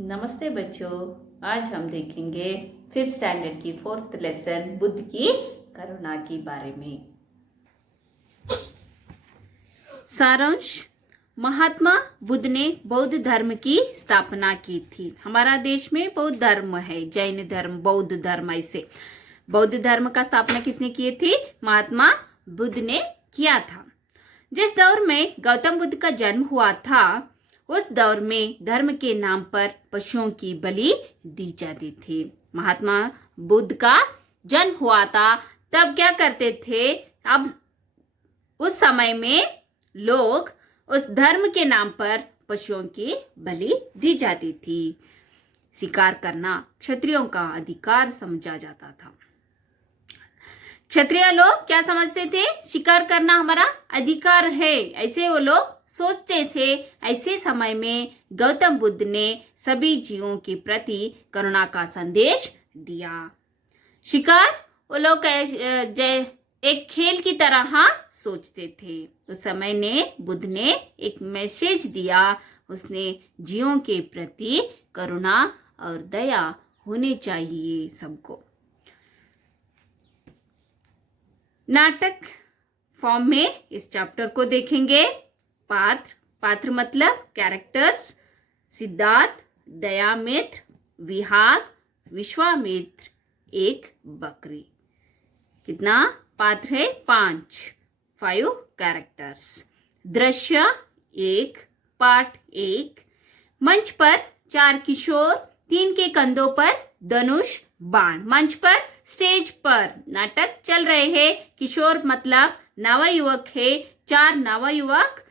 नमस्ते बच्चों। आज हम देखेंगे फिफ्थ स्टैंडर्ड की फोर्थ लेसन बुद्ध की करुणा के बारे में। सारांश। महात्मा बुद्ध ने बौद्ध धर्म की स्थापना की थी। हमारा देश में बौद्ध धर्म है, जैन धर्म, बौद्ध धर्म, ऐसे बौद्ध धर्म का स्थापना किसने की थी? महात्मा बुद्ध ने किया था। जिस दौर में गौतम बुद्ध का जन्म हुआ था उस दौर में धर्म के नाम पर पशुओं की बलि दी जाती थी। महात्मा बुद्ध का जन्म हुआ था तब क्या करते थे? अब उस समय में लोग उस धर्म के नाम पर पशुओं की बलि दी जाती थी। शिकार करना क्षत्रियों का अधिकार समझा जाता था। क्षत्रिय लोग क्या समझते थे? शिकार करना हमारा अधिकार है, ऐसे वो लोग सोचते थे। ऐसे समय में गौतम बुद्ध ने सभी जीवों के प्रति करुणा का संदेश दिया। शिकार वो लोग एक खेल की तरह सोचते थे। उस समय ने बुद्ध ने एक मैसेज दिया। उसने जीवों के प्रति करुणा और दया होनी चाहिए सबको। नाटक फॉर्म में इस चैप्टर को देखेंगे। पात्र मतलब कैरेक्टर्स। सिद्धार्थ, दयामित्र, विहाग, विश्वामित्र, एक बकरी। कितना पात्र है? 5 कैरेक्टर्स। दृश्य 1, पार्ट 1। मंच पर 4 किशोर, 3 के कंधों पर धनुष बाण। मंच पर, स्टेज पर नाटक चल रहे हैं। किशोर मतलब नवयुवक है। 4 नवयुवक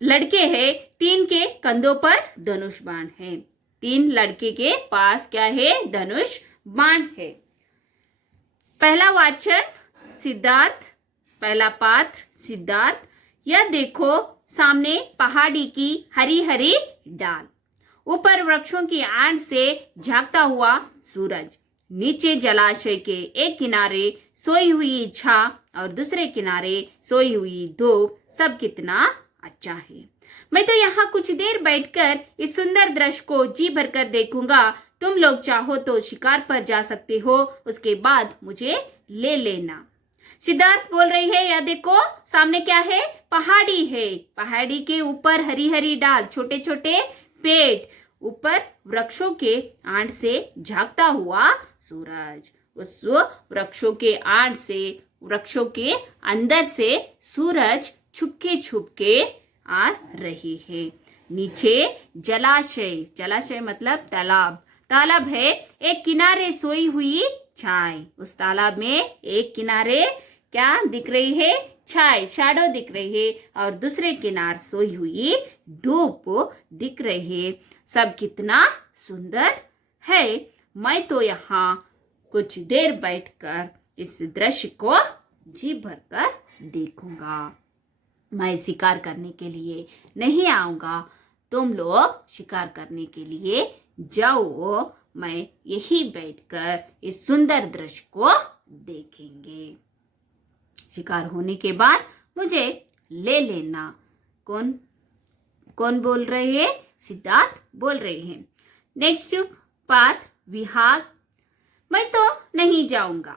लड़के हैं। 3 के कंधों पर धनुष बाण है। 3 लड़के के पास क्या है? धनुष बाण है। पहला वाचन सिद्धार्थ। पहला पात्र सिद्धार्थ। यह देखो सामने पहाड़ी की हरी हरी डाल, ऊपर वृक्षों की आड़ से झांकता हुआ सूरज, नीचे जलाशय के एक किनारे सोई हुई छा और दूसरे किनारे सोई हुई धूप, सब कितना अच्छा है। मैं तो यहाँ कुछ देर बैठकर इस सुंदर दृश्य को जी भरकर देखूंगा। तुम लोग चाहो तो शिकार पर जा सकते हो, उसके बाद मुझे ले लेना। सिद्धार्थ बोल रही है, यह देखो सामने क्या है? पहाड़ी है। पहाड़ी के ऊपर हरी हरी डाल, छोटे छोटे पेड़, ऊपर वृक्षों के आड़ से झांकता हुआ सूरज। उस वृक्षों के आड़ से, वृक्षों के अंदर से सूरज छुपके आ रही है। नीचे जलाशय, जलाशय मतलब तालाब, तालाब है। एक किनारे सोई हुई छाई, उस तालाब में एक किनारे क्या दिख रही है? छाई, शैडो दिख रही है, और दूसरे किनारे सोई हुई धूप दिख रही है। सब कितना सुंदर है। मैं तो यहाँ कुछ देर बैठकर इस दृश्य को जी भरकर देखूंगा। मैं शिकार करने के लिए नहीं आऊंगा। तुम लोग शिकार करने के लिए जाओ। मैं यही बैठकर इस सुंदर दृश्य को देखेंगे। शिकार होने के बाद मुझे ले लेना। कौन कौन बोल रहे हैं? सिद्धार्थ बोल रहे हैं। नेक्स्ट पाठ विहाग। मैं तो नहीं जाऊंगा।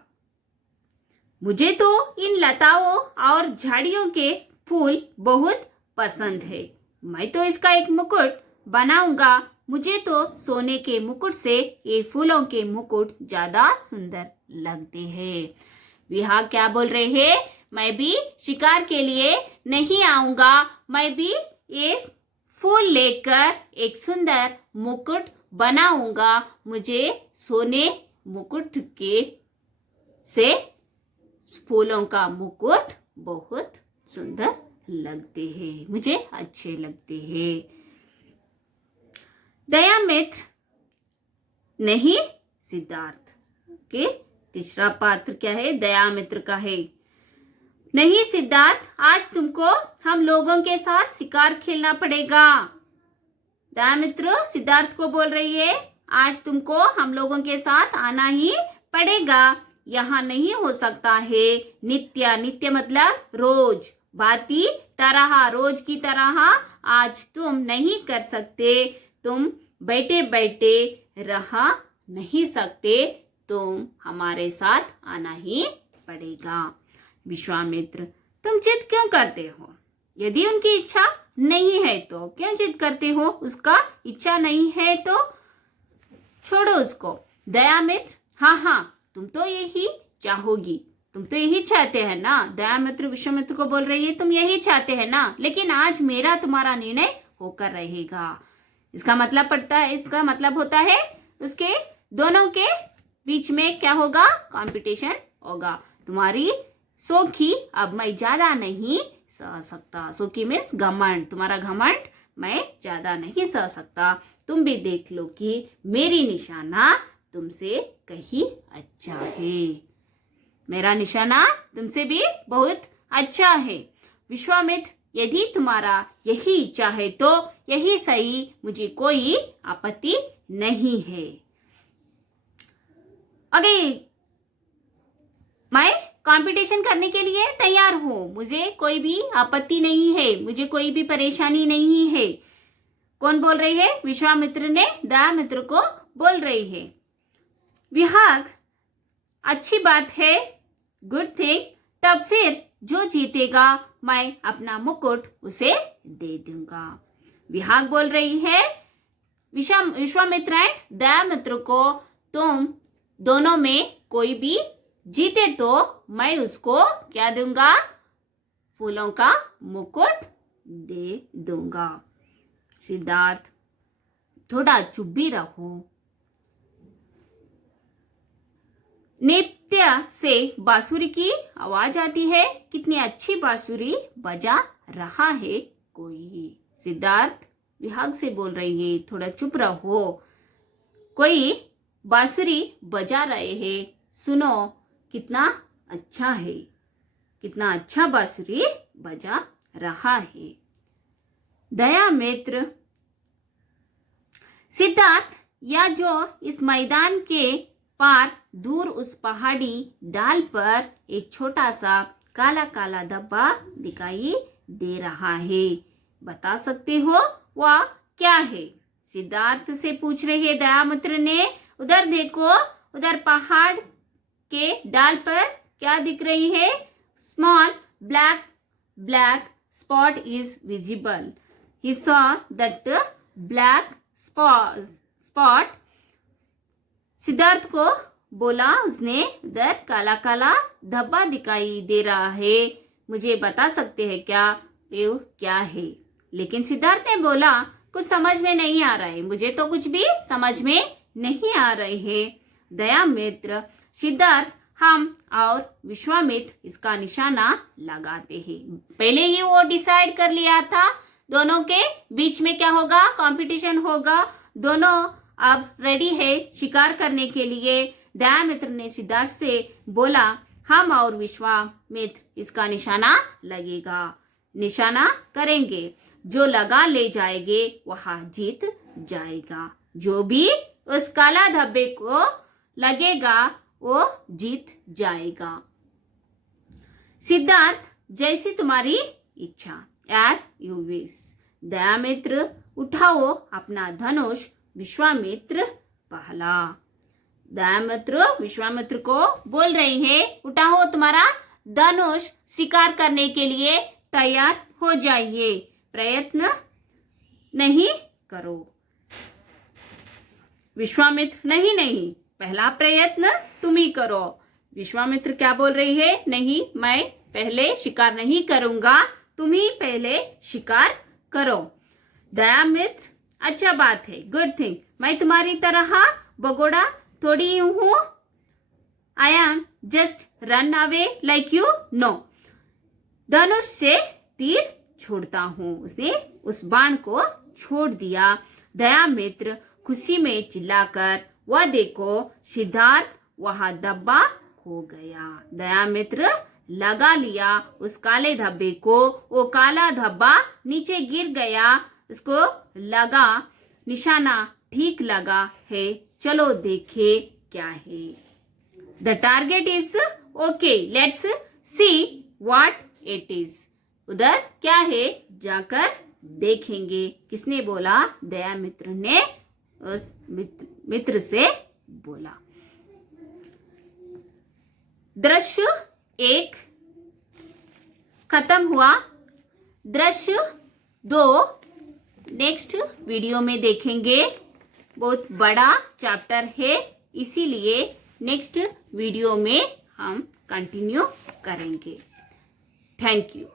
मुझे तो इन लताओं और झाड़ियों के फूल बहुत पसंद है। मैं तो इसका एक मुकुट बनाऊंगा। मुझे तो सोने के मुकुट से ये फूलों के मुकुट ज्यादा सुंदर लगते हैं। विहाग क्या बोल रहे हैं? मैं भी शिकार के लिए नहीं आऊंगा। मैं भी ये फूल लेकर एक सुंदर मुकुट बनाऊंगा। मुझे सोने मुकुट के से फूलों का मुकुट बहुत सुंदर लगते हैं, मुझे अच्छे लगते हैं। दयामित्र नहीं सिद्धार्थ के तीसरा पात्र क्या है? दयामित्र का है। नहीं सिद्धार्थ, आज तुमको हम लोगों के साथ शिकार खेलना पड़ेगा। दयामित्र सिद्धार्थ को बोल रही है, आज तुमको हम लोगों के साथ आना ही पड़ेगा। यहाँ नहीं हो सकता है। नित्य, नित्य मतलब रोज, भांति तरह, रोज की तरह आज तुम नहीं कर सकते। तुम बैठे बैठे रह नहीं सकते, तुम हमारे साथ आना ही पड़ेगा। विश्वामित्र, तुम जिद क्यों करते हो? यदि उनकी इच्छा नहीं है तो क्यों जिद करते हो? उसका इच्छा नहीं है तो छोड़ो उसको। दयामित्र, हाँ हाँ, तुम तो यही चाहोगी, तुम तो यही चाहते हैं ना। दयामित्र विश्वामित्र को बोल रही है, तुम यही चाहते हैं ना, लेकिन आज मेरा तुम्हारा निर्णय होकर रहेगा। इसका मतलब होता है उसके दोनों के बीच में क्या होगा? कंपटीशन होगा। तुम्हारी सौखी अब मैं ज्यादा नहीं सह सकता। सौखी मीन्स घमंड, तुम्हारा घमंड मैं ज्यादा नहीं सह सकता। तुम भी देख लो कि मेरी निशाना तुमसे कहीं अच्छा है, मेरा निशाना तुमसे भी बहुत अच्छा है। विश्वामित्र, यदि तुम्हारा यही इच्छा है तो यही सही, मुझे कोई आपत्ति नहीं है। मैं कंपटीशन करने के लिए तैयार हूं, मुझे कोई भी आपत्ति नहीं है, मुझे कोई भी परेशानी नहीं है। कौन बोल रही है? विश्वामित्र ने दयामित्र को बोल रही है। विहाग, अच्छी बात है, गुड थिंग। तब फिर जो जीतेगा मैं अपना मुकुट उसे दे दूंगा। विहाग बोल रही है विश्वामित्र एंड दयामित्र को, तुम दोनों में कोई भी जीते तो मैं उसको क्या दूंगा? फूलों का मुकुट दे दूंगा। सिद्धार्थ, थोड़ा चुप भी रहो। नृत्य से बांसुरी की आवाज आती है, कितनी अच्छी बांसुरी बजा रहा है कोई। सिद्धार्थ विहाग से बोल रही है, थोड़ा चुप रहो, कोई बांसुरी बजा रहे हैं, सुनो कितना अच्छा है, कितना अच्छा बांसुरी बजा रहा है। दयामित्र, सिद्धार्थ, या जो इस मैदान के पार दूर उस पहाड़ी डाल पर एक छोटा सा काला काला धब्बा दिखाई दे रहा है, बता सकते हो वह क्या है? सिद्धार्थ से पूछ रही है दयामित्र ने। उधर देखो, उधर पहाड़ के डाल पर क्या दिख रही है? Small black spot is visible. He saw that black spot. Siddharth को बोला उसने, उधर काला काला धब्बा दिखाई दे रहा है, मुझे बता सकते हैं क्या ये क्या है? लेकिन सिद्धार्थ ने बोला, कुछ समझ में नहीं आ रहा है, मुझे तो कुछ भी समझ में नहीं आ रहे है। दयामित्र, सिद्धार्थ, हम और विश्वामित्र इसका निशाना लगाते हैं। पहले ही वो डिसाइड कर लिया था, दोनों के बीच में क्या होगा? कंपटीशन होगा। दोनों अब रेडी है शिकार करने के लिए। दयामित्र ने सिद्धार्थ से बोला, हम और विश्वामित्र इसका निशाना लगेगा, निशाना करेंगे, जो लगा ले जाएंगे वह जीत जाएगा। जो भी उस काला धब्बे को लगेगा वो जीत जाएगा। सिद्धार्थ, जैसी तुम्हारी इच्छा, एज यू विश। दयामित्र, उठाओ अपना धनुष। विश्वामित्र पहला। दयामित्र विश्वामित्र को बोल रही है, उठाओ तुम्हारा धनुष, शिकार करने के लिए तैयार हो जाइए, प्रयत्न नहीं करो। विश्वामित्र, नहीं, पहला प्रयत्न तुम ही करो। विश्वामित्र क्या बोल रही है? नहीं, मैं पहले शिकार नहीं करूंगा, तुम ही पहले शिकार करो। दयामित्र, अच्छा बात है, गुड थिंग। मैं तुम्हारी तरह भगोड़ा थोड़ी हूं। I am just run away like you know. धनुष से तीर छोड़ता हूं। उसने उस बाण को छोड़ दिया। दयामित्र खुशी में चिल्लाकर, वह देखो सिद्धार्थ, वह धब्बा खो गया। दयामित्र लगा लिया उस काले धब्बे को, वो काला धब्बा नीचे गिर गया, उसको लगा निशाना ठीक लगा है। चलो देखे क्या है। The target is okay, let's see what it is. उधर क्या है जाकर देखेंगे। किसने बोला? दयामित्र ने उस मित्र से बोला। दृश्य 1 खत्म हुआ। दृश्य 2 नेक्स्ट वीडियो में देखेंगे। बहुत बड़ा चैप्टर है, इसीलिए नेक्स्ट वीडियो में हम कंटिन्यू करेंगे। Thank you.